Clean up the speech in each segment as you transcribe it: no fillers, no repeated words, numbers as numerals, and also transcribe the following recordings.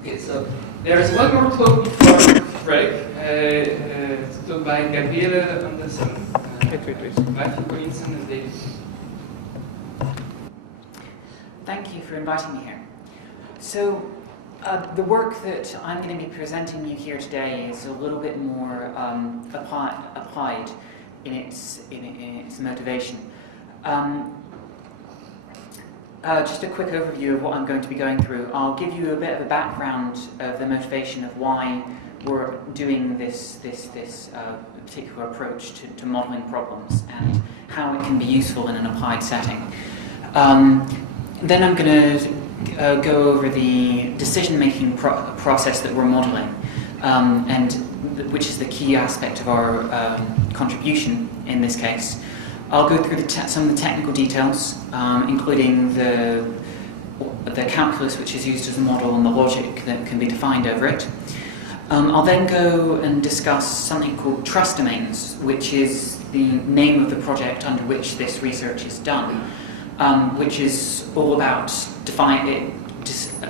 Okay, so there is one more talk before break. It's talk by Gabriele Anderson, Matthew Collinson, and David. Thank you for inviting me here. So, the work that I'm going to be presenting you here today is a little bit more applied in its motivation. Just a quick overview of what I'm going to be going through. I'll give you a bit of a background of the motivation of why we're doing this particular approach to modelling problems and how it can be useful in an applied setting. Then I'm going to go over the decision-making process that we're modelling, and which is the key aspect of our contribution in this case. I'll go through some of the technical details, including the calculus which is used as a model and the logic that can be defined over it. I'll then go and discuss something called trust domains, which is the name of the project under which this research is done, which is all about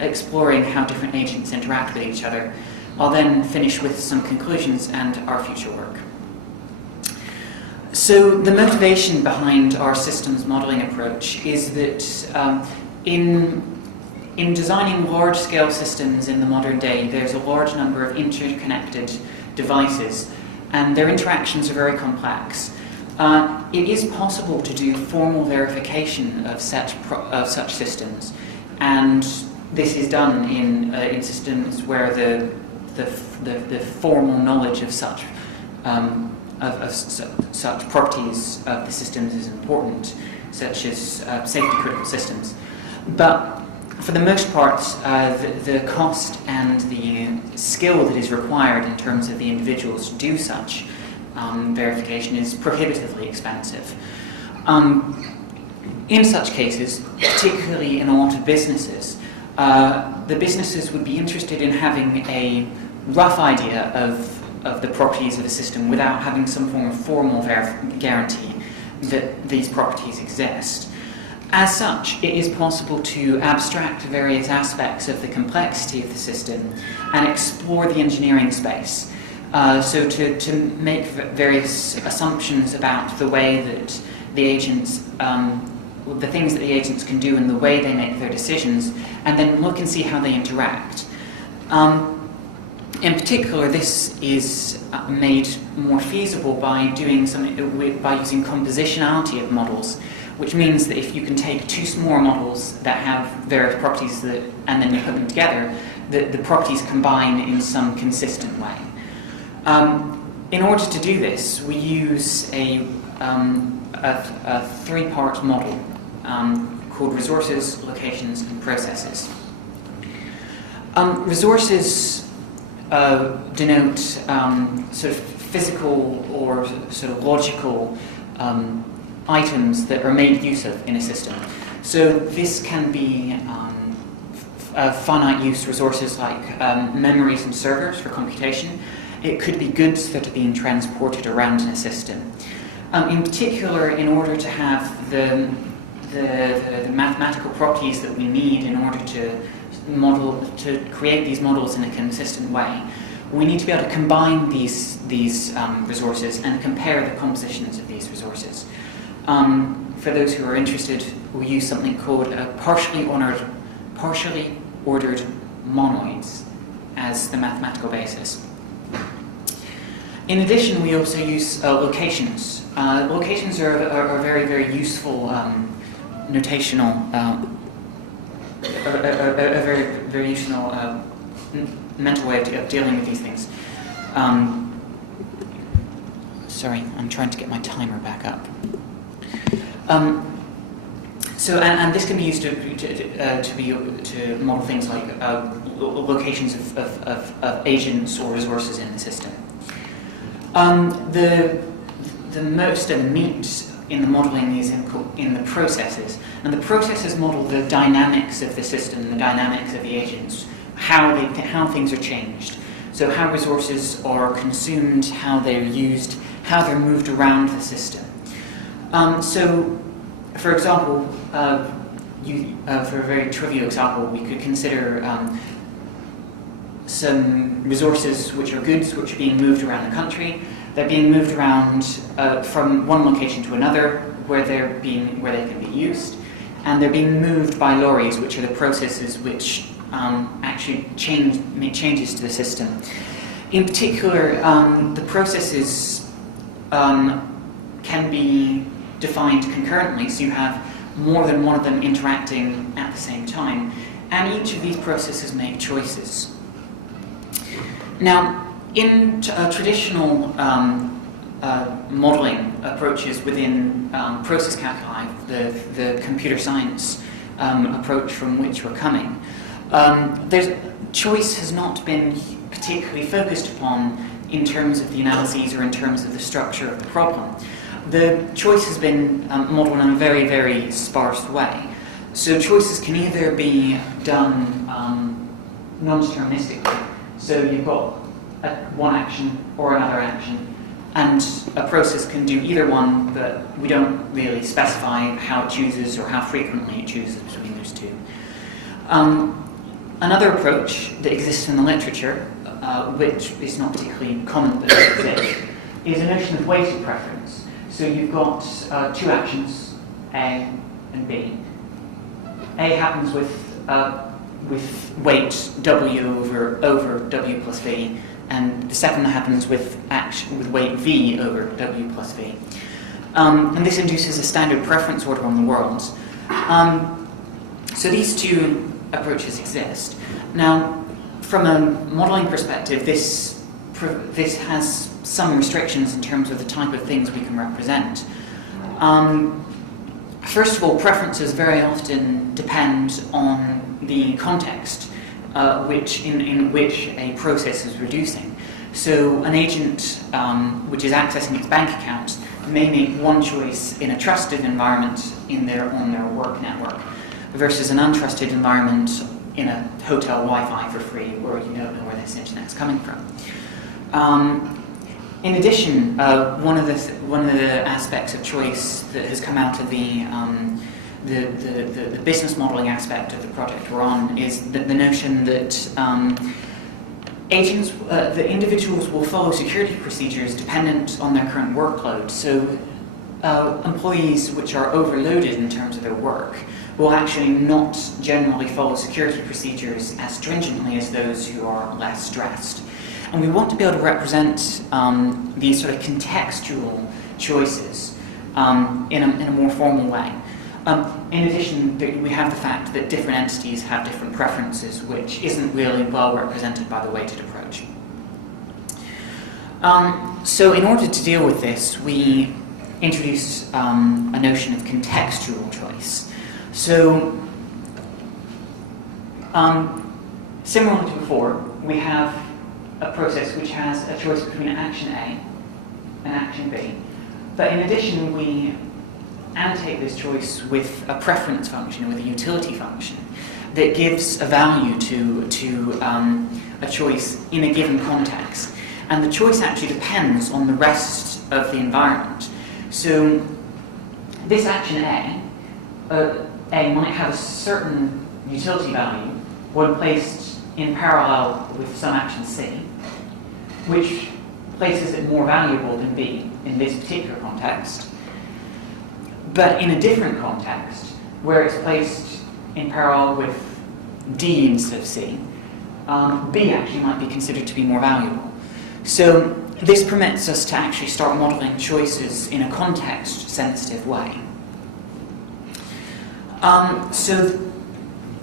exploring how different agents interact with each other. I'll then finish with some conclusions and our future work. So the motivation behind our systems modelling approach is that in designing large-scale systems in the modern day, there's a large number of interconnected devices, and their interactions are very complex. It is possible to do formal verification of such systems, and this is done in systems where the formal knowledge of such such properties of the systems is important, such as safety-critical systems. But for the most part, the cost and the skill that is required in terms of the individuals to do such verification is prohibitively expensive. In such cases, particularly in a lot of businesses, the businesses would be interested in having a rough idea of the properties of a system without having some form of formal guarantee that these properties exist. As such, it is possible to abstract various aspects of the complexity of the system and explore the engineering space. So to make various assumptions about the way that the agents, the things that the agents can do and the way they make their decisions, and then look and see how they interact. In particular, this is made more feasible by doing something by using compositionality of models, which means that if you can take two small models that have various properties and then you put them together, the properties combine in some consistent way. In order to do this, we use a three-part model called resources, locations, and processes. Resources denote sort of physical or sort of logical items that are made use of in a system. So this can be finite use resources like memories and servers for computation. It could be goods that are being transported around in a system. In particular, in order to have the mathematical properties that we need in order to create these models in a consistent way, we need to be able to combine these resources and compare the compositions of these resources. For those who are interested, we use something called partially ordered monoids as the mathematical basis. In addition, we also use locations. Locations are a very, very useful notational, a very, very useful mental way of dealing with these things. Sorry, I'm trying to get my timer back up. So, and this can be used to model things like locations of agents or resources in the system. The most of the meat in the modeling is in the processes, and the processes model the dynamics of the system, the dynamics of the agents, how things are changed. So how resources are consumed, how they're used, how they're moved around the system. So, for example, for a very trivial example, we could consider some resources which are goods which are being moved around the country. They're being moved around from one location to another where they can be used, and they're being moved by lorries, which are the processes which actually make changes to the system. In particular, the processes can be defined concurrently, so you have more than one of them interacting at the same time, and each of these processes make choices. Now, in traditional modeling approaches within process calculi, the computer science approach from which we're coming, choice has not been particularly focused upon in terms of the analyses or in terms of the structure of the problem. The choice has been modeled in a very, very sparse way. So choices can either be done non-deterministically, so you've got one action or another action, and a process can do either one, but we don't really specify how it chooses or how frequently it chooses between those two. Another approach that exists in the literature, which is not particularly common but exists, is a notion of weighted preference. So you've got two actions, A and B. A happens with weight W over W plus V, and the second happens with weight V over W plus V. And this induces a standard preference order on the world. So these two approaches exist. Now, from a modeling perspective, this has some restrictions in terms of the type of things we can represent. First of all, preferences very often depend on the context in which a process is reducing. So an agent which is accessing its bank account may make one choice in a trusted environment on their work network versus an untrusted environment in a hotel Wi-Fi for free where you don't know where this internet's coming from. In addition, one of the aspects of choice that has come out of the business modeling aspect of the project we're on is the notion that the individuals will follow security procedures dependent on their current workload. So employees which are overloaded in terms of their work will actually not generally follow security procedures as stringently as those who are less stressed. And we want to be able to represent these sort of contextual choices in a more formal way. In addition, we have the fact that different entities have different preferences, which isn't really well represented by the weighted approach. So in order to deal with this, we introduced a notion of contextual choice. So, similar to before, we have a process which has a choice between action A and action B. But in addition, we annotate this choice with a preference function, with a utility function, that gives a value to a choice in a given context. And the choice actually depends on the rest of the environment. So this action A might have a certain utility value when placed in parallel with some action C, which places it more valuable than B in this particular context. But in a different context, where it's placed in parallel with D instead of C, B actually might be considered to be more valuable. So this permits us to actually start modeling choices in a context-sensitive way. So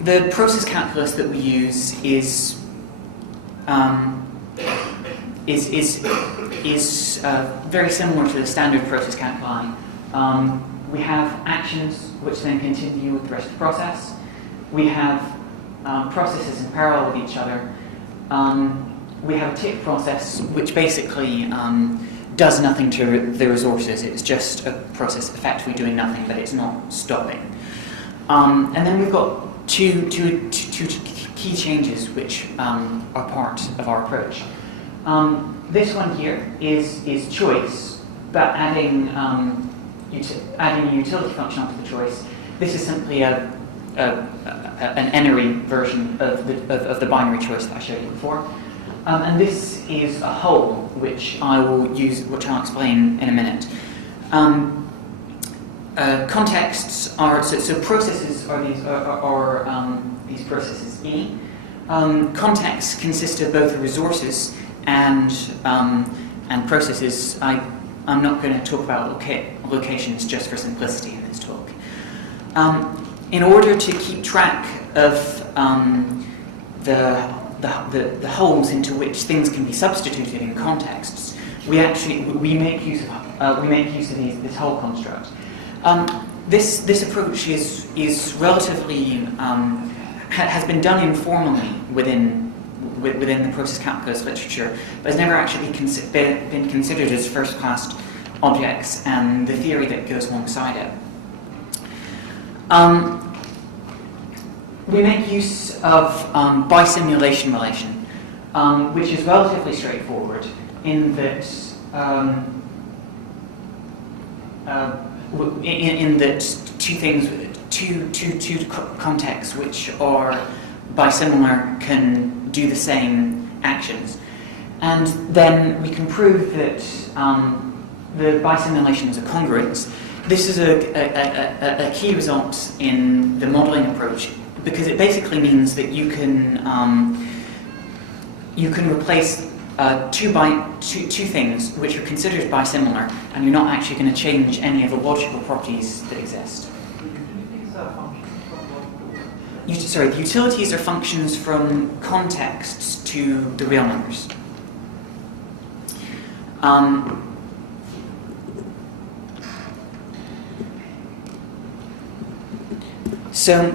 the process calculus that we use is very similar to the standard process calculi. We have actions which then continue with the rest of the process. We have processes in parallel with each other. We have a tick process which basically does nothing to the resources. It's just a process effectively doing nothing, but it's not stopping. And then we've got two key changes which are part of our approach. This one here is choice, but adding a utility function onto the choice. This is simply a an n-ary version of the binary choice that I showed you before. And this is a whole, which I'll explain in a minute. Contexts are so processes are these processes E. Contexts consist of both resources and processes. I'm not going to talk about locations just for simplicity in this talk. In order to keep track of the holes into which things can be substituted in contexts, we make use of this whole construct. This approach is relatively has been done informally within the process calculus literature, but has never actually been considered as first-class objects and the theory that goes alongside it. We make use of bisimulation relation, which is relatively straightforward in that two contexts which are bisimilar can do the same actions, and then we can prove that the bisimulation is a congruence. This is a key result in the modeling approach, because it basically means that you can replace two things which are considered bisimilar, and you're not actually going to change any of the logical properties that exist. The utilities are functions from contexts to the real numbers. So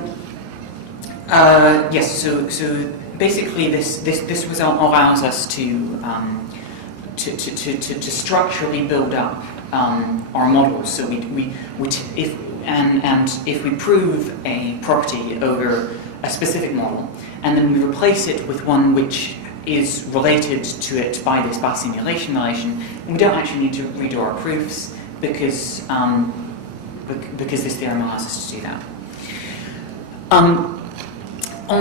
basically this result allows us to structurally build up our models. So if we prove a property over a specific model, and then we replace it with one which is related to it by this bisimulation relation, we don't actually need to redo our proofs because this theorem allows us to do that. On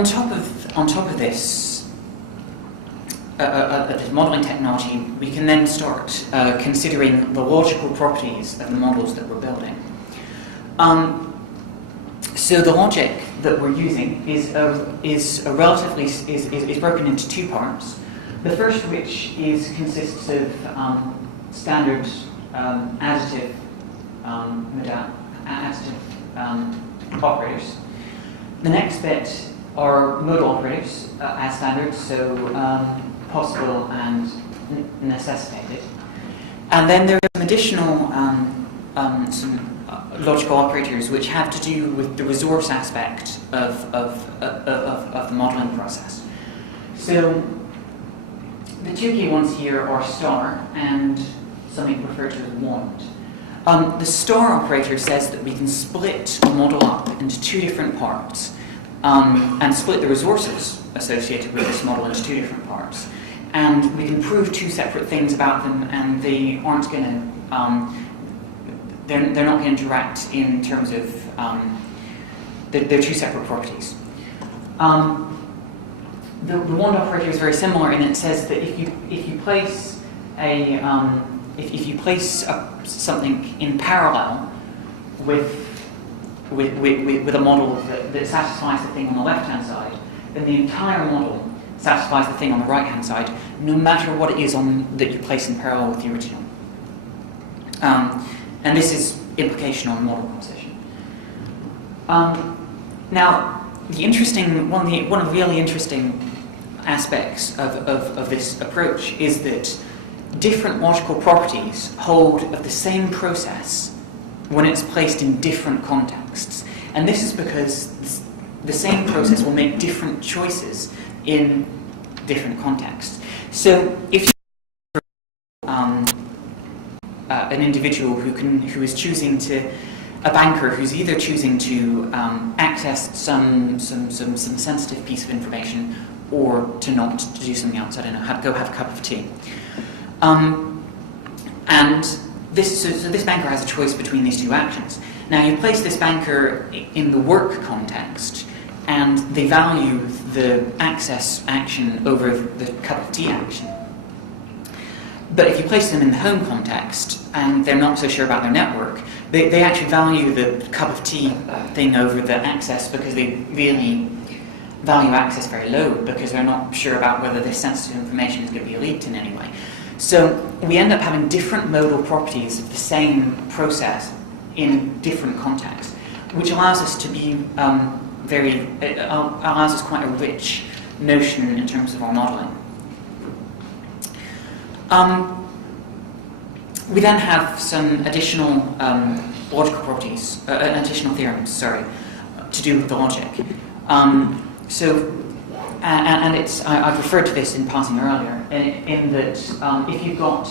top of this modeling technology, we can then start considering the logical properties of the models that we're building. So the logic that we're using is broken into two parts. The first of which consists of standard additive operators. The next bit are modal operators as standard, so possible and necessitated. And then there are some additional logical operators which have to do with the resource aspect of the modeling process. So the two key ones here are star and something referred to as wand. The star operator says that we can split a model up into two different parts and split the resources associated with this model into two different parts. And we can prove two separate things about them, and they aren't going to they're not going to interact in terms of they're two separate properties. The wand operator is very similar, and it says that if you place something in parallel with a model that satisfies the thing on the left-hand side, then the entire model satisfies the thing on the right-hand side, no matter what it is that you place in parallel with the original. And this is implication on model composition. Now, one of the really interesting aspects of this approach is that different logical properties hold of the same process when it's placed in different contexts. And this is because the same process will make different choices in different contexts. So if an individual who is choosing a banker who's either choosing to access some sensitive piece of information or to not, to do something else, I don't know, go have a cup of tea. And this banker has a choice between these two actions. Now, you place this banker in the work context, and they value the access action over the cup of tea action. But if you place them in the home context and they're not so sure about their network, they actually value the cup of tea thing over the access because they really value access very low because they're not sure about whether this sensitive information is going to be leaked in any way. So we end up having different modal properties of the same process in different contexts, which allows us to be allows us quite a rich notion in terms of our modeling. We then have some additional logical properties, additional theorems, sorry, to do with the logic. I've referred to this in passing earlier, in that if you've got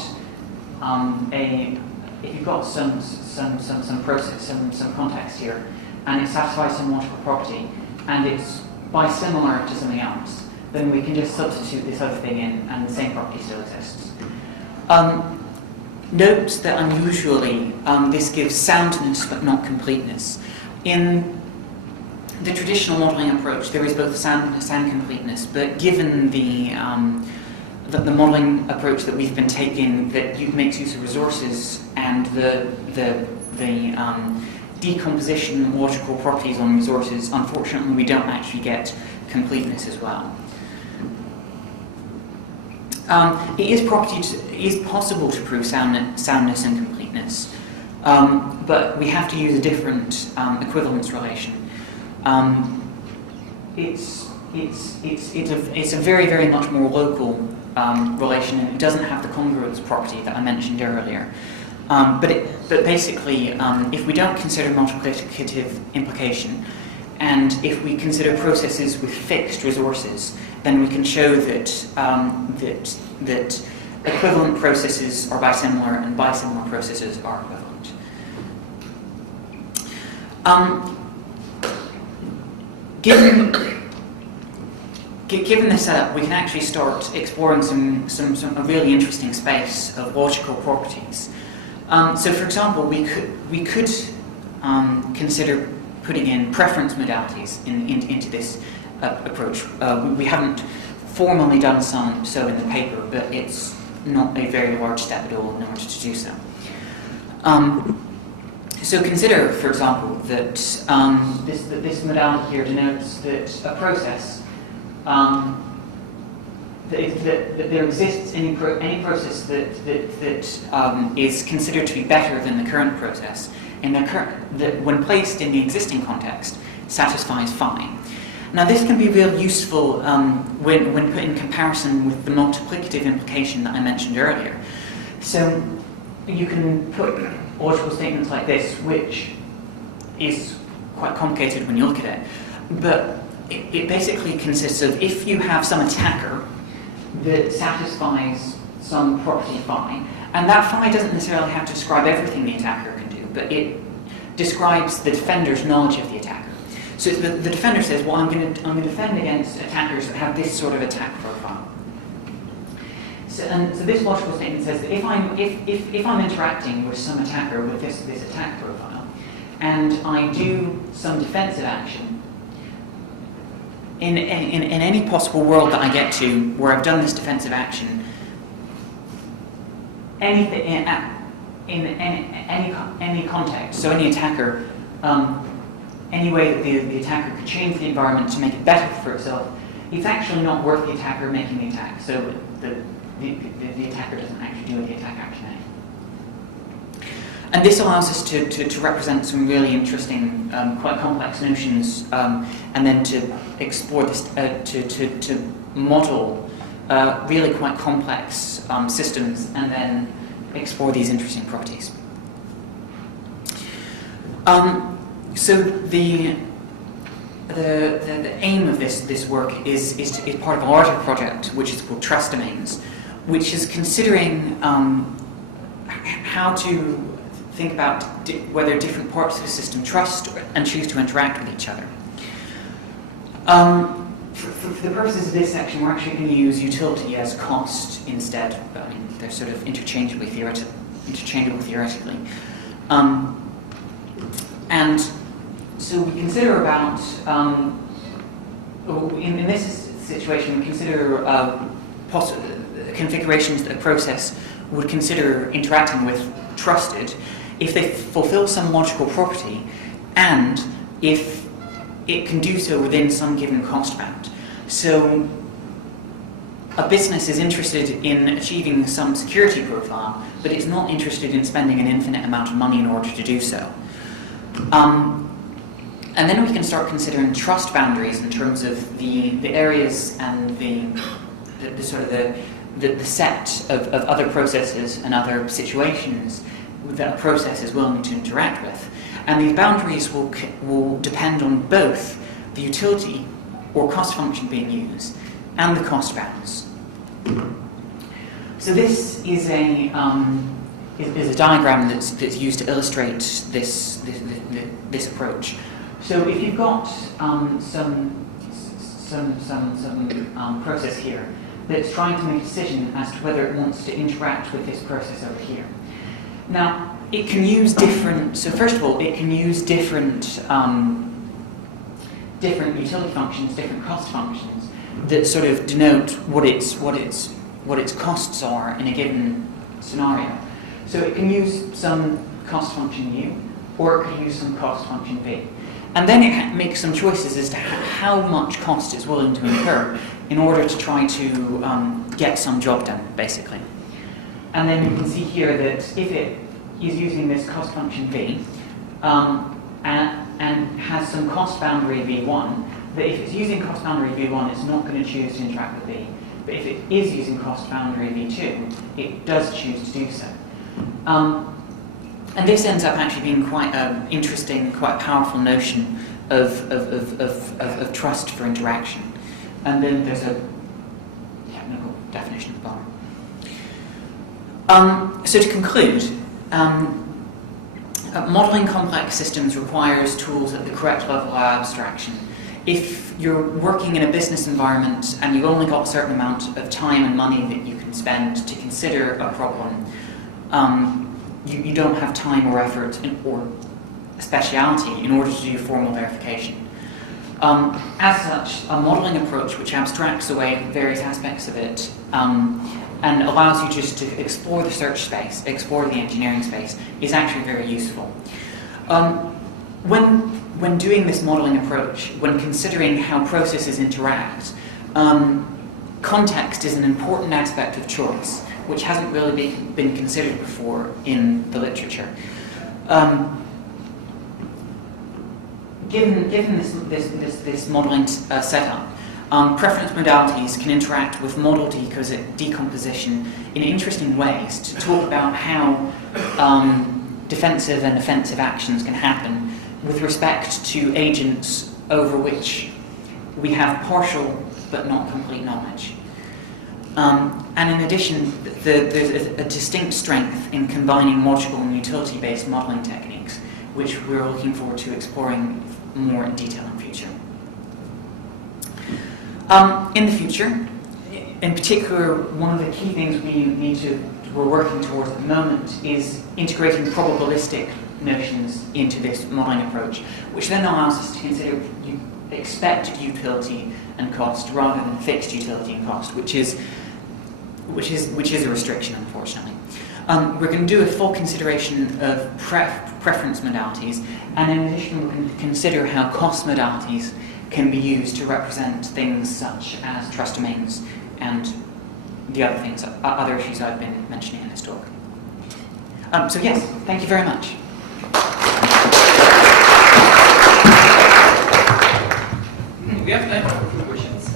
some process, some context here, and it satisfies some logical property, and it's bisimilar to something else, then we can just substitute this other thing in, and the same property still exists. Note that unusually this gives soundness but not completeness. In the traditional modelling approach, there is both soundness and completeness, but given the modelling approach that we've been taking that makes use of resources and the decomposition of logical properties on resources, unfortunately we don't actually get completeness as well. It is possible to prove soundness and completeness, but we have to use a different equivalence relation. It's a very, very much more local relation, and it doesn't have the congruence property that I mentioned earlier. But basically, if we don't consider multiplicative implication, and if we consider processes with fixed resources, then we can show that that equivalent processes are bisimilar and bisimilar processes are equivalent. Given this setup, we can actually start exploring a really interesting space of logical properties. So, for example, we could consider putting in preference modalities into this approach. We haven't formally done so in the paper, but it's not a very large step at all in order to do so. So consider, for example, that this modality here denotes that a process, that there exists any process that is considered to be better than the current process, and that when placed in the existing context satisfies phi. Now this can be real useful when put in comparison with the multiplicative implication that I mentioned earlier. So you can put logical statements like this, which is quite complicated when you look at it, but it basically consists of, if you have some attacker that satisfies some property phi, and that phi doesn't necessarily have to describe everything the attacker can do, but it describes the defender's knowledge of the attacker. So the defender says, well, I'm going to defend against attackers that have this sort of attack profile. So this logical statement says that if I'm interacting with some attacker with this attack profile, and I do some defensive action, in any possible world that I get to where I've done this defensive action, anything in any context, so any attacker, any way that the attacker could change the environment to make it better for itself, it's actually not worth the attacker making the attack. So the attacker doesn't actually do the attack action anymore. And this allows us to represent some really interesting, quite complex notions, and then to explore this, to model really quite complex systems, and then explore these interesting properties. So the aim of this work is part of a larger project which is called Trust Domains, which is considering how to think about whether different parts of the system trust and choose to interact with each other. For the purposes of this section, we're actually going to use utility as cost instead. I mean, they're sort of interchangeable theoretically. And so we consider about in this situation, we consider configurations that a process would consider interacting with trusted if they fulfill some logical property and if it can do so within some given cost bound. So a business is interested in achieving some security profile, but it's not interested in spending an infinite amount of money in order to do so. And then we can start considering trust boundaries in terms of the areas and the set of other processes and other situations that a process is willing to interact with. And these boundaries will depend on both the utility or cost function being used and the cost bounds. So this is a diagram that's used to illustrate this approach. So if you've got some process here that's trying to make a decision as to whether it wants to interact with this process over here. Now, it can use different. So first of all, it can use different utility functions, different cost functions that sort of denote what its costs are in a given scenario. So it can use some cost function U, or it could use some cost function V. And then it makes some choices as to how much cost it's willing to incur in order to try to get some job done, basically. And then you can see here that if it is using this cost function V and has some cost boundary V1, that if it's using cost boundary V1, it's not going to choose to interact with V. But if it is using cost boundary V2, it does choose to do so. And this ends up actually being quite an interesting, quite powerful notion of trust for interaction. And then there's a technical definition at the bottom. So to conclude, modeling complex systems requires tools at the correct level of abstraction. If you're working in a business environment and you've only got a certain amount of time and money that you can spend to consider a problem, you don't have time or effort or speciality in order to do formal verification. As such, a modeling approach which abstracts away various aspects of it and allows you just to explore the search space, explore the engineering space, is actually very useful. When doing this modeling approach, when considering how processes interact, context is an important aspect of choice, which hasn't really been considered before in the literature. Given this modeling setup, preference modalities can interact with model decomposition in interesting ways to talk about how defensive and offensive actions can happen with respect to agents over which we have partial but not complete knowledge. And in addition, there's a distinct strength in combining logical and utility-based modeling techniques, which we're looking forward to exploring more in detail in future. In the future, in particular, one of the key things we're working towards at the moment is integrating probabilistic notions into this modeling approach, which then allows us to consider expected utility and cost rather than fixed utility and cost, which is a restriction, unfortunately. We're going to do a full consideration of preference modalities, and in addition, we're going to consider how cost modalities can be used to represent things such as trust domains and the other issues I've been mentioning in this talk. So yes, thank you very much. We have time for a few questions.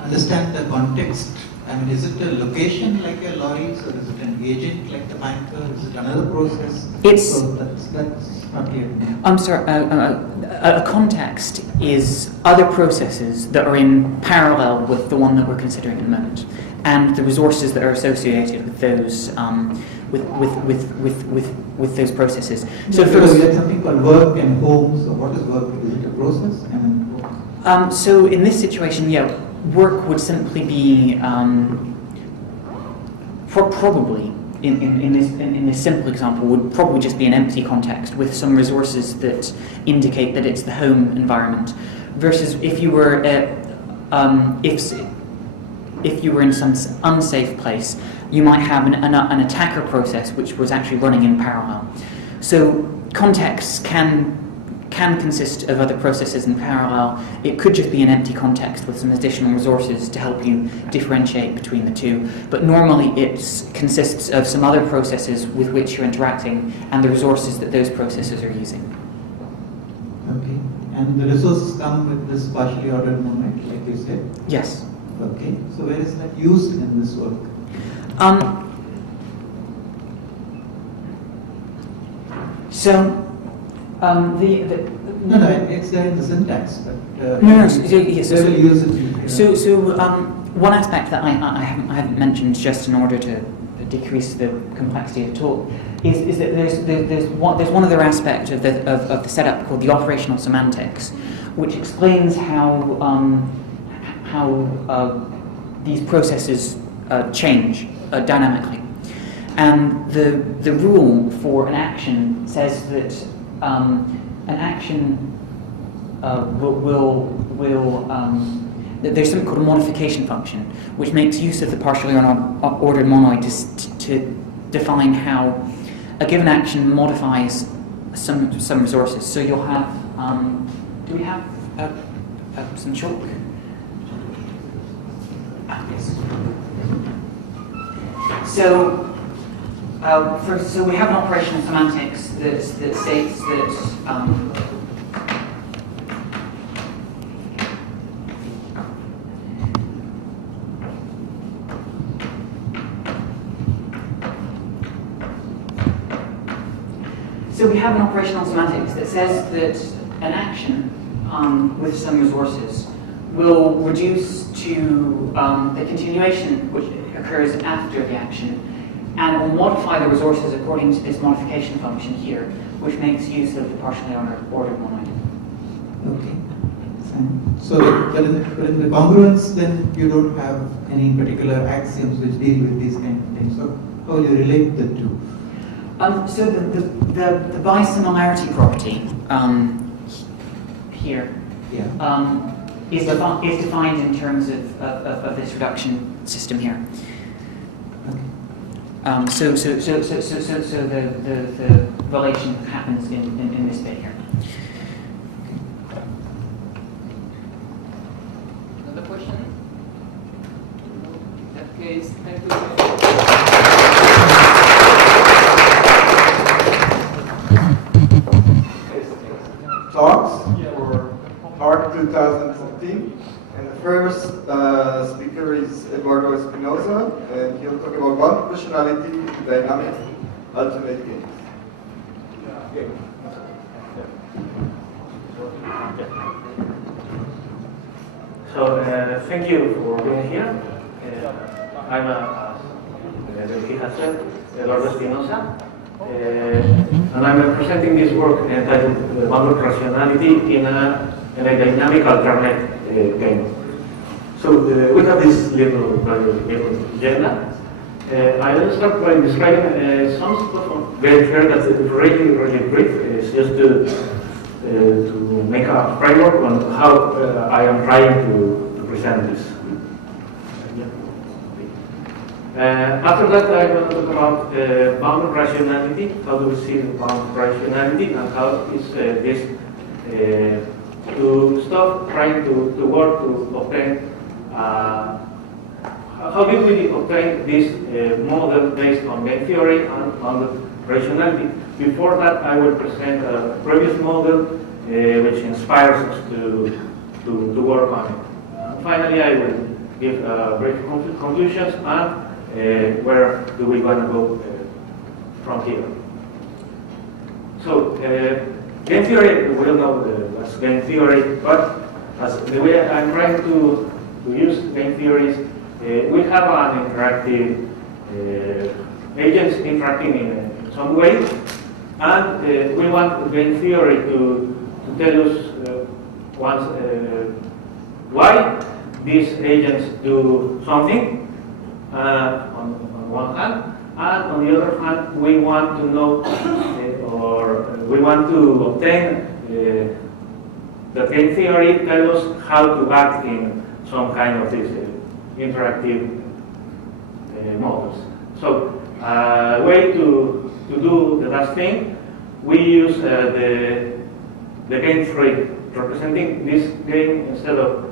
Understand the context. I mean, is it a location like a lorry, or is it an agent like the banker? Is it another process? So that's not clear. I'm sorry. A context is other processes that are in parallel with the one that we're considering at the moment, and the resources that are associated with those with those processes. So we have something called work and home. So what is work? Is it a process? So in this situation, yeah. Work would simply be, probably, in this simple example, would probably just be an empty context with some resources that indicate that it's the home environment. Versus if you were if you were in some unsafe place, you might have an attacker process which was actually running in parallel. So contexts can consist of other processes in parallel. It could just be an empty context with some additional resources to help you differentiate between the two. But normally it consists of some other processes with which you're interacting and the resources that those processes are using. Okay. And the resources come with this partially ordered moment, like you said? Yes. Okay. So where is that used in this work? No, it's there in the syntax, but they will use it. So one aspect that I haven't mentioned, just in order to decrease the complexity of the talk, is that there's one other aspect of the setup called the operational semantics, which explains how these processes change dynamically. And the rule for an action says that an action there's something called a modification function, which makes use of the partially ordered monoid to define how a given action modifies some resources. So you'll have, do we have some chalk? Yes. So we have an operational semantics that states that so we have an operational semantics that says that an action with some resources will reduce to the continuation which occurs after the action, and it will modify the resources according to this modification function here, which makes use of the partially ordered monoid. Okay. Fine. So, but in the congruence, then you don't have any particular axioms which deal with these kind of things. So, how will you relate the two? So the bisimilarity property here is defined in terms of this reduction system here. Okay. So the relation happens in this bit here. Another question? In that case, thank you very much. Talks for Art 2015, and the first speaker is Eduardo Spinosa, and he'll talk about one proportionality in dynamic ultimate games. Okay. So thank you for being here. I'm as he has said, Eduardo Spinosa. And I'm presenting this work entitled Bounded Rationality in a dynamic alternate game. So we have this little agenda. I will start by describing some stuff very clear that's really brief. It's just to make a framework on how I am trying to present this. After that, I'm going to talk about bounded rationality. How do we see bounded rationality, and how is this to stop trying to work to obtain. How did we obtain this model based on game theory and bounded rationality? Before that, I will present a previous model which inspires us to work on it. Finally, I will give brief conclusions and where do we want to go from here. So, game theory, we all know what's game theory, but as the way I'm trying to use game theories, we have an interactive agents interacting in some way, and we want game theory to tell us why these agents do something on one hand, and on the other hand, we want to know or we want to obtain the game theory tells us how to act in some kind of these interactive models. So a way to do the last thing, we use the game tree, representing this game instead of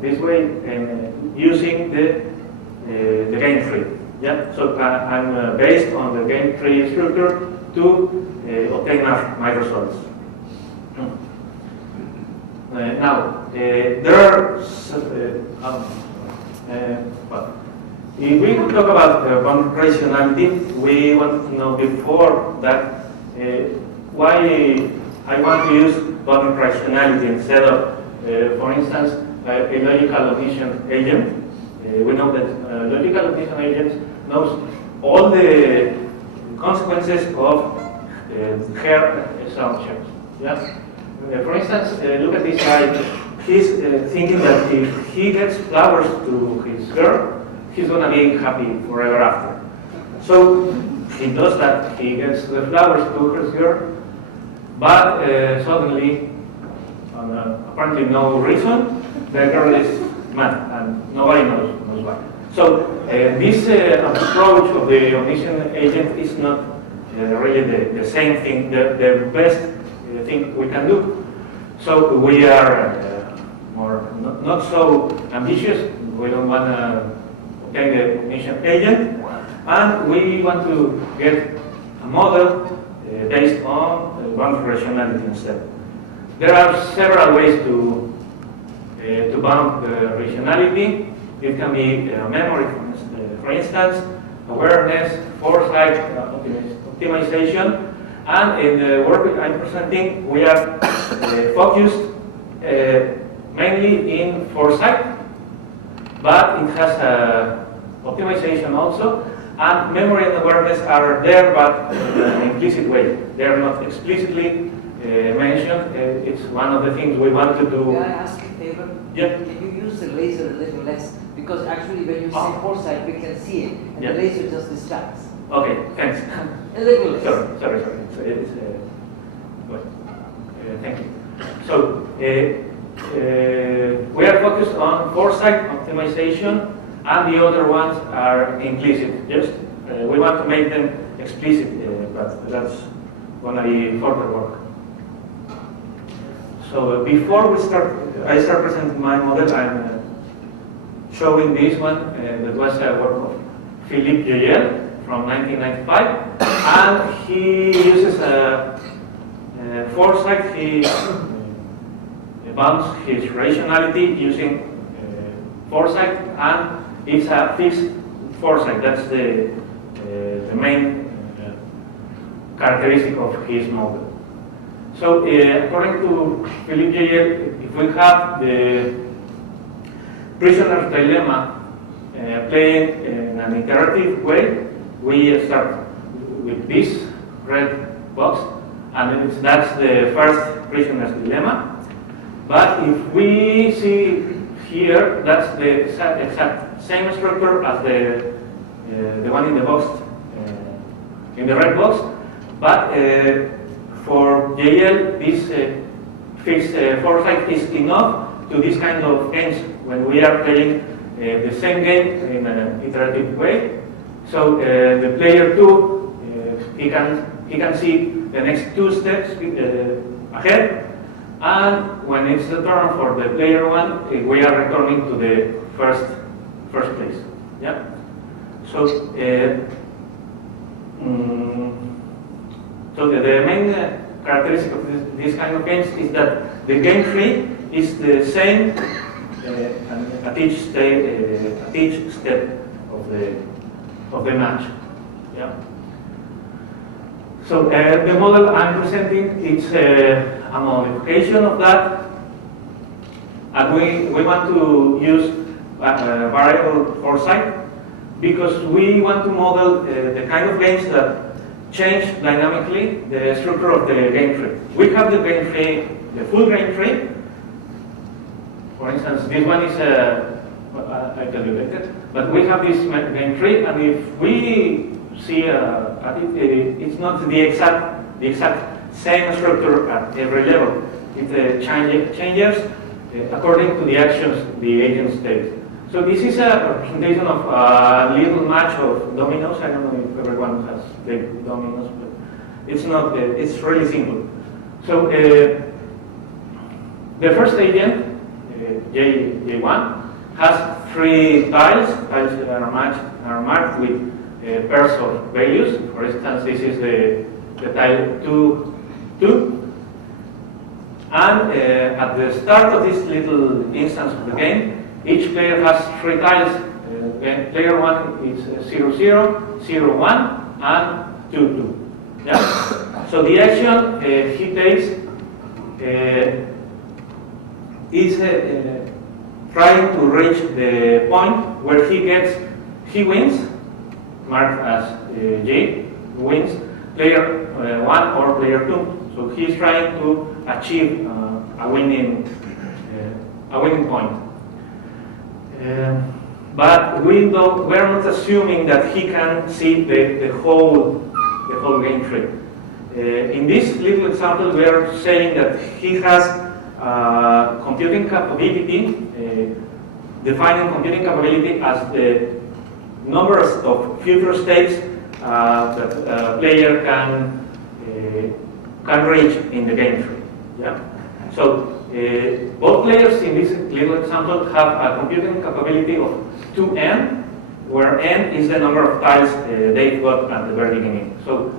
this way, and using the game tree. Yeah. So I'm based on the game tree structure to obtain my results. Now there are well, if we talk about bounded rationality, we want to know before that why I want to use bounded rationality instead of, for instance, a logical omission agent. We know that logical omission agents knows all the consequences of her assumptions. Yeah? For instance, look at this guy. He's thinking that if he gets flowers to his girl, he's going to be happy forever after. So he does that. He gets the flowers to his girl, but suddenly, on apparently no reason, the girl is mad, and nobody knows why. So this approach of the omission agent is not really the same thing, the best thing we can do. So we are not so ambitious. We don't want to obtain the omission agent, and we want to get a model based on bounded rationality instead. There are several ways to bound the rationality. It can be memory, for instance, awareness, foresight, optimization. And in the work I'm presenting, we are focused mainly in foresight, but it has optimization also. And memory and awareness are there, but in an implicit way. They are not explicitly mentioned. It's one of the things we want to do. May I ask a favor? Yeah. Can you use the laser a little less? Because actually when you say foresight, we can see it, and the laser just distracts. Okay, thanks. A little less. Sorry. Well, thank you. So we are focused on foresight, optimization, and the other ones are implicit. Just we want to make them explicit, but that's going to be further work. So before I start presenting my model, I'm showing this one that was a work of Philippe Joyel from 1995, and he uses foresight. He bounds his rationality using foresight, and it's a fixed foresight. That's the main characteristic of his model. So according to Philippe Joyel, if we have the prisoner's dilemma playing in an iterative way, we start with this red box, and that's the first prisoner's dilemma. But if we see here, that's the exact same structure as the one in the box, in the red box. But for JL, this fixed foresight is enough to this kind of games when we are playing the same game in an iterative way. So the player 2, he can see the next 2 steps ahead, and when it's the turn for the player 1, we are returning to the first place. Yeah. So the main characteristic of this kind of games is that the game tree is the same at each step of the match. Yeah. So the model I'm presenting is a modification of that, and we want to use variable foresight because we want to model the kind of games that change dynamically the structure of the game tree. We have the game tree, the full game tree. For instance, this one is I tell you later, but we have this game tree, and if we see it's not the exact same structure at every level. It changes according to the actions the agents take. So this is a representation of a little match of dominoes. I don't know if everyone has played dominoes, but it's not. It's really simple. So the first agent, J1, has 3 tiles. Tiles that are marked with pairs of values. For instance, this is the tile 2, 2. And at the start of this little instance of the game, each player has 3 tiles. Player 1 is 0, 0, 0, 1, and 2, 2. Yeah? So the action he takes is trying to reach the point where he wins, marked as J, wins player 1 or player 2. So he's trying to achieve a winning point. But we're not assuming that he can see the whole game tree. In this little example, we are saying that he has computing capability, defining computing capability as the numbers of future states that a player can reach in the game tree. Yeah? So both players in this little example have a computing capability of 2n, where n is the number of tiles they've got at the very beginning. So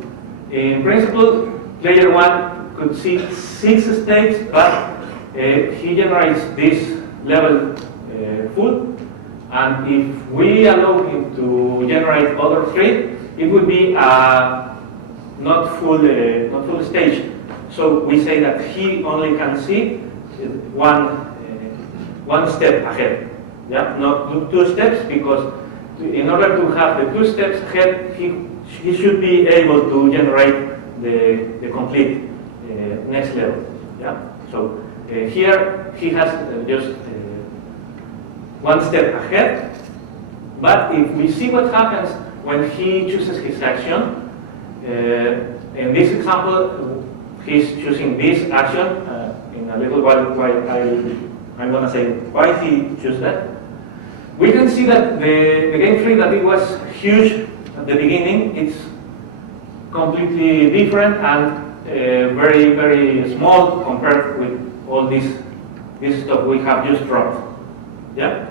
in principle, player 1 could see 6 states, but he generates this level full, and if we allow him to generate other 3, it would be not full stage. So we say that he only can see one step ahead. Yeah, not 2 steps, because in order to have the 2 steps ahead, he should be able to generate the complete next level. Yeah. So here he has just 1 step ahead. But if we see what happens when he chooses his action, in this example, he's choosing this action. In a little while, I'm going to say why he chose that. We can see that the game tree, that it was huge at the beginning, it's completely different and very, very small compared with all this stuff we have just dropped. Yeah.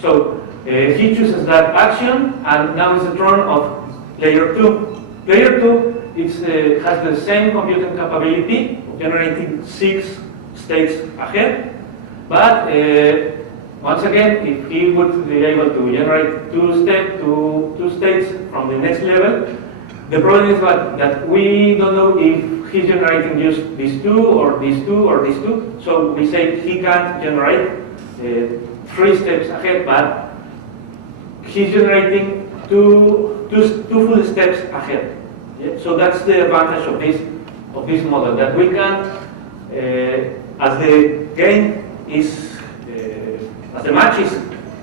So he chooses that action, and now it's the turn of player 2. Player 2 has the same computing capability, generating 6 states ahead, but once again, if he would be able to generate 2 states from the next level, the problem is that we don't know if he's generating just these 2 or these 2 or these 2. So we say he can't generate 3 steps ahead, but he's generating two full steps ahead. Yeah? So that's the advantage of this model, that we can, as the game is, as the match is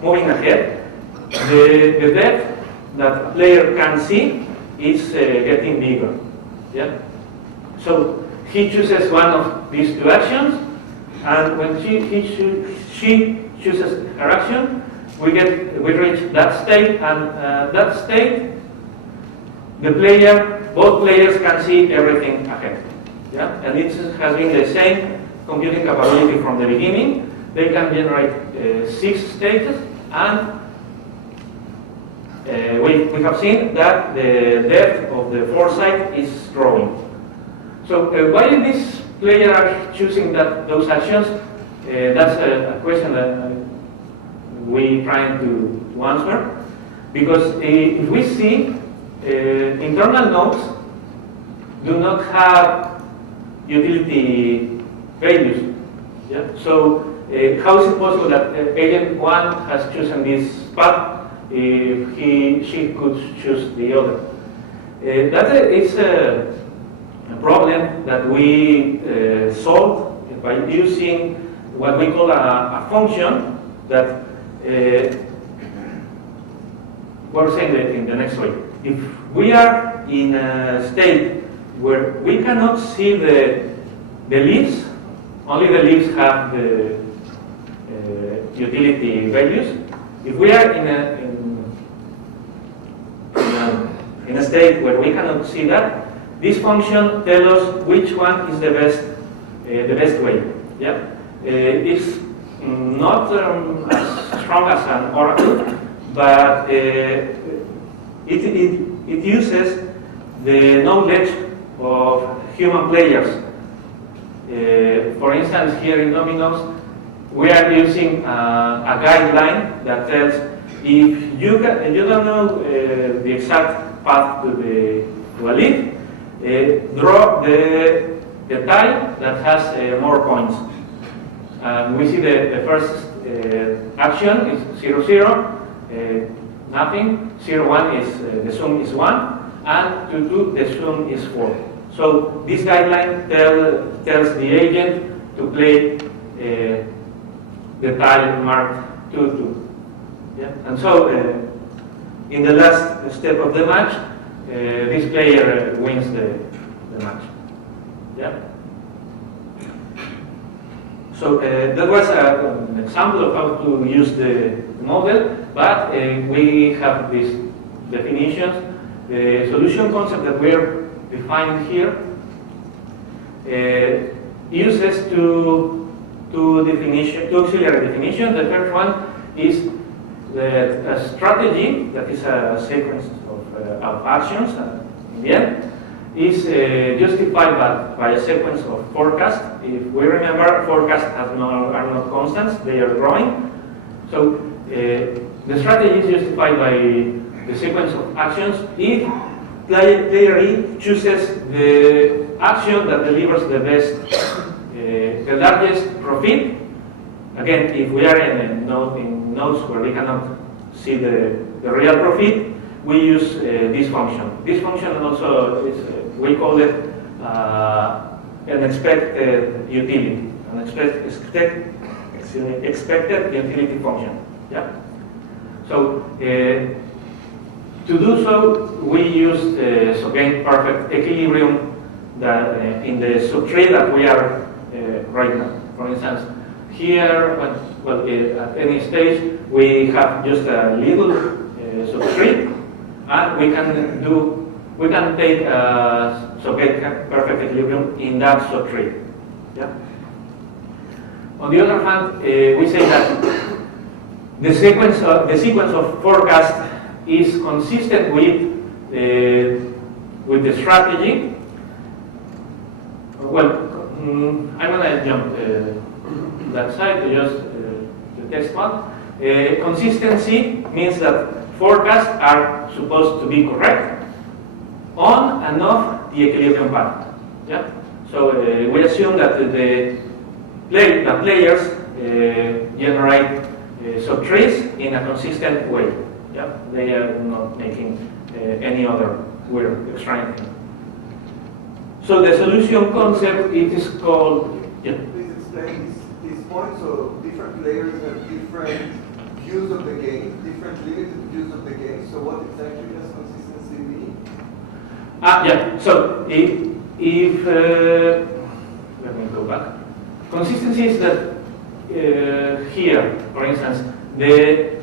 moving ahead, the depth that a player can see is getting bigger. Yeah. So he chooses one of these 2 actions, and when she chooses her action, we reach that state, and that state, both players can see everything ahead. Yeah, and it has been the same computing capability from the beginning. They can generate 6 states, and we have seen that the depth of the foresight is growing. So why this player are choosing those actions? That's a question that we're trying to answer. Because if we see, internal nodes do not have utility values. Yeah? So how is it possible that agent 1 has chosen this path if she could choose the other? That is a problem that we solve by using what we call a function that we're saying in the next way. if we are in a state where we cannot see the leaves, only the leaves have the utility values. If we are in a state where we cannot see that, this function tells us which one is the best way. Yeah, it's not as strong as an oracle, but it uses the knowledge of human players. For instance, here in Dominoes, we are using a guideline that tells if you don't know the exact path to a lead, draw the tile that has more points. We see the first action is 0, 0, nothing. 0, 1 is the sum is 1, and 2, 2 the sum is 4. So this guideline tells the agent to play the tile marked 2, 2. Yeah? And so in the last step of the match, this player wins the match. Yeah? So that was an example of how to use the model, but we have these definitions. The solution concept that we're defining here uses two auxiliary definitions. The first one is a strategy, that is a sequence of actions, in the end, is justified by a sequence of forecasts. If we remember, forecasts are not constants, they are growing. So the strategy is justified by the sequence of actions if player E chooses the action that delivers the largest profit. Again, if we are in nodes where we cannot see the real profit, we use this function. This function also is, we call it an expected utility, expected utility function. Yeah. So to do so, we use again perfect equilibrium that in the subtree that we are right now. For instance, here, at any stage, we have just a little subtree, and we can take perfect equilibrium in that subtree. Yeah. On the other hand, we say that the sequence of forecast is consistent with the strategy. Well, I'm gonna jump that side to just the text part. Consistency means that forecasts are supposed to be correct on and off the equilibrium path. Yeah. So we assume that the players generate subtrees in a consistent way. Yeah. They are not making any other weird extraneous thing. So the solution concept, it is called. Yeah. Please explain these points. So different players have different views of the game, different limited views of the game. So what exactly does consistency mean? Yeah. So if let me go back. Consistency is that here, for instance, the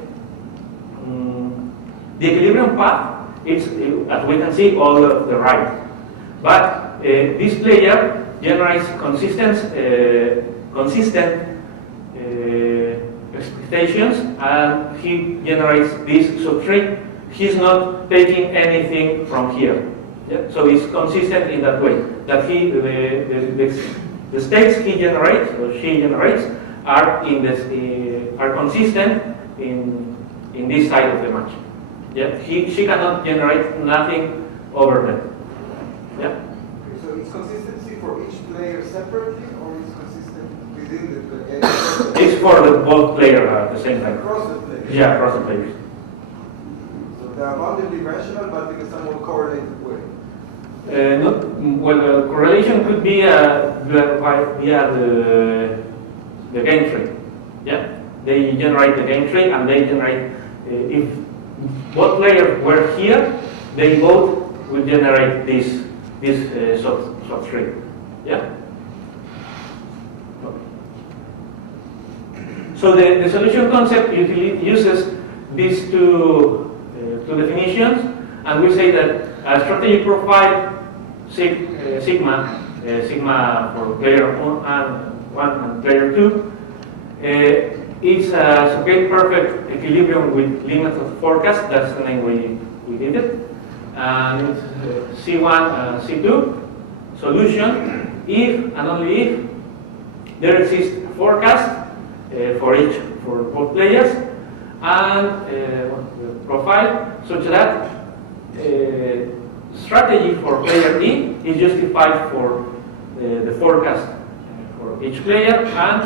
equilibrium path is, as we can see, all of the right. But this player generates consistent expectations, and he generates this subtree. He's not taking anything from here. Yeah? So it's consistent in that way. That the states he generates or she generates are are consistent in this side of the match. Yeah? She cannot generate nothing over there. Yeah. Okay, so it's consistency for each player separately, or it's consistent within the It's for the both players at the same time. across the players? Yeah, across the players. So they are multidimensional, but in a somewhat correlated way. Correlation could be via the game tree. Yeah, they generate the game tree, and they generate if both players were here, they both will generate this subtree. Yeah. Okay. So the solution concept usually uses these two definitions, and we say that a strategy profile sigma for player 1 and player 2 is a subgame perfect equilibrium with limited forecast. That's the name we did it. And C1 C2 solution if and only if there exists a forecast for both players and profile such that strategy for player E is justified for the forecast for each player, and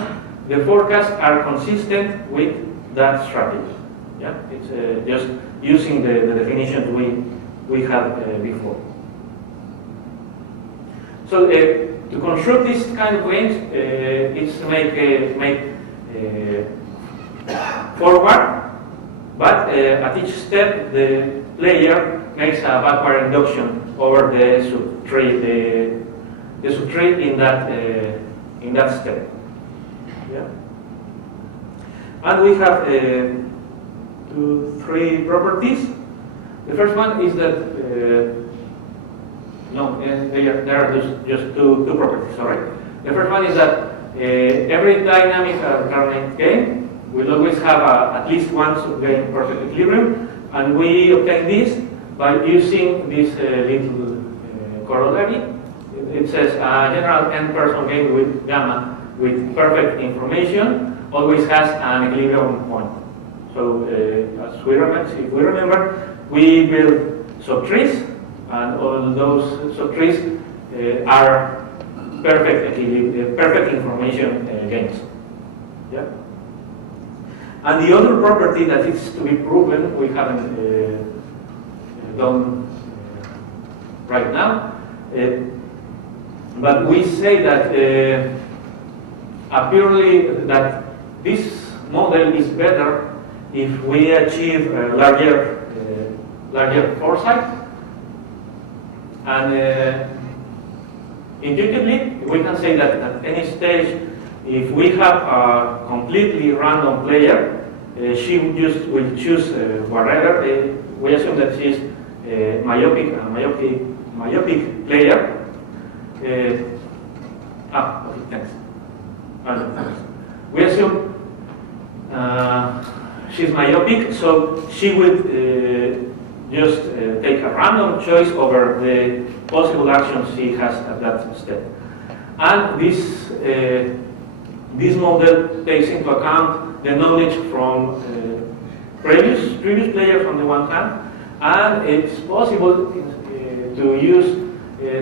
the forecasts are consistent with that strategy. Yeah, it's just using the definitions we had before. So to construct this kind of games, it's to make forward, but at each step the player makes a backward induction over the subtree, the subtree in that step. Yeah. And we have 3 properties. The first one is that there are just two properties. Sorry. The first one is that every dynamic alternate game will always have at least one subgame perfect equilibrium, and we obtain this by using this little corollary. It says a general n-person game with gamma with perfect information always has an equilibrium point. So if we remember, we build subtrees, and all those subtrees are perfect information games. Yeah. And the other property that is to be proven, we haven't done right now, but we say that purely that this model is better if we achieve larger foresight, and intuitively we can say that at any stage, if we have a completely random player, she will choose whatever. We assume that she is a myopic player. Okay, thanks. We assume she's myopic, so she would just take a random choice over the possible actions she has at that step. And this model takes into account the knowledge from previous players on the one hand, and it's possible to use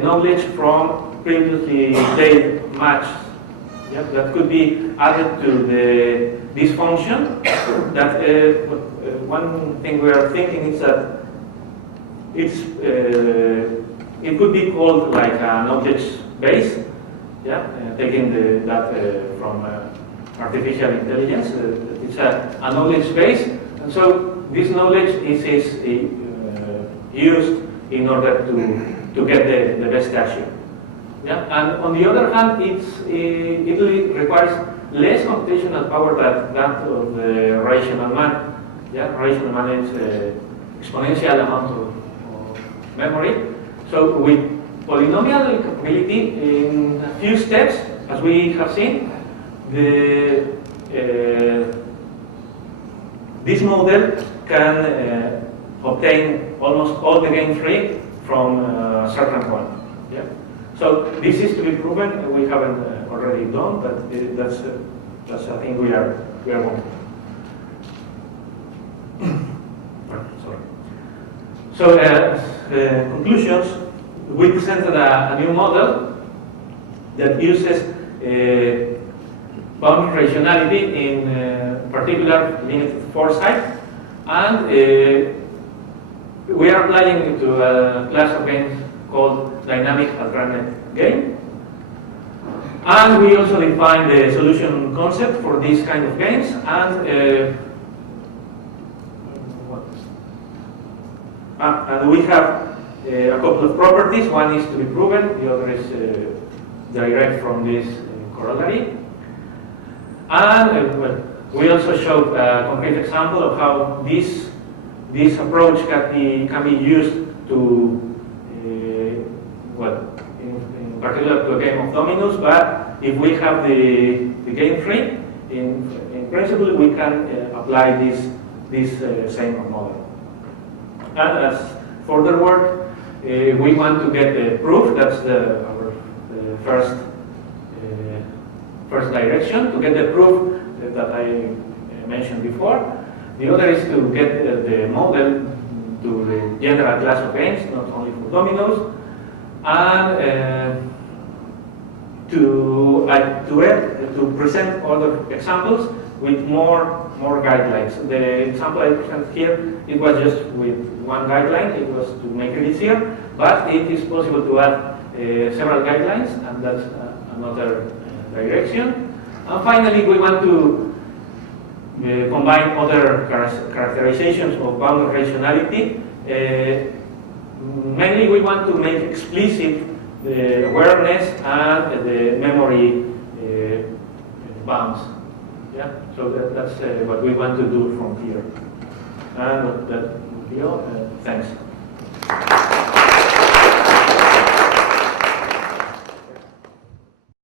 knowledge from previously played matches. Yeah, that could be added to this function. That one thing we are thinking is that it could be called like a knowledge base. Yeah, taking that from artificial intelligence. It's a knowledge base, and so this knowledge is used in order to get the best action. Yeah, and on the other hand, it requires less computational power than that of the rational man. Yeah, rational man is exponential amount of memory. So with polynomial capability in a few steps, as we have seen, this model can obtain almost all the game tree from a certain point. Yeah. So this is to be proven. We haven't already done, but that's a thing we are working. Sorry. So conclusions. We presented a new model that uses boundary rationality, in particular limited foresight, and we are applying it to a class of games called dynamic alternate game. And we also define the solution concept for these kind of games, and And we have a couple of properties. One is to be proven, the other is derived from this corollary. And well, we also showed a concrete example of how this approach can be used to, well, in particular to a game of dominoes, but if we have the game free, in principle we can apply this same model. And as further work, we want to get the proof. That's our first direction, to get the proof that I mentioned before. The other is to get the model to the general class of games, not only for dominoes, and to present other examples with more guidelines. The example I present here, it was just with one guideline. It was to make it easier, but it is possible to add several guidelines, and that's another direction. And finally, we want to combine other characterizations of bounded rationality. Mainly, we want to make explicit the awareness and the memory bounds. Yeah, so that's what we want to do from here. And that would be all. Thanks.